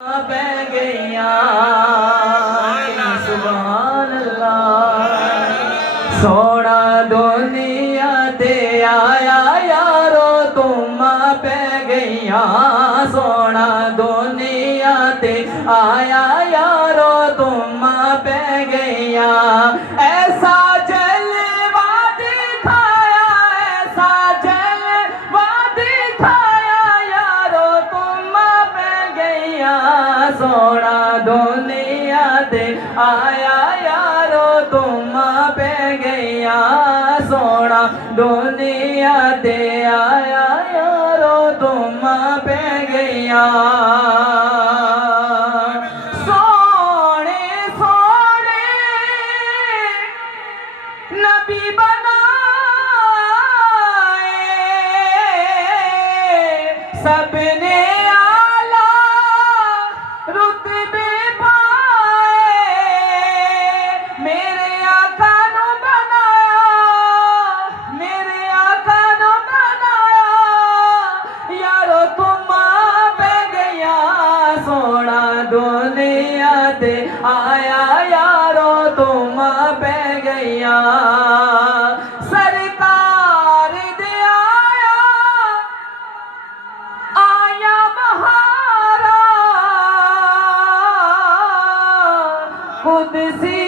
पै गईया सुभान अल्लाह। सोना दुनिया ते आया यारो तुम पै गईया। सोना दुनिया ते आया यारो तुम पै गईया। ऐसा जलवा दिखाया, ऐसा जलवा दिखाया यारो तुम पै गईया। सोना दुनिया ते आया यारो तुम पै गईया। सोना दुनिया ते आया यारो तुम पै गईया। सोने सोने नबी बनाए सबने आला रुतबे पाए। मेरे आका नु बनाया, मेरे आका नु बनाया यारो तुम पै गईया। सोना दुनिया ते आया यारो तुम पै गईया। सरकार दे आया, आया बहारा कुदसी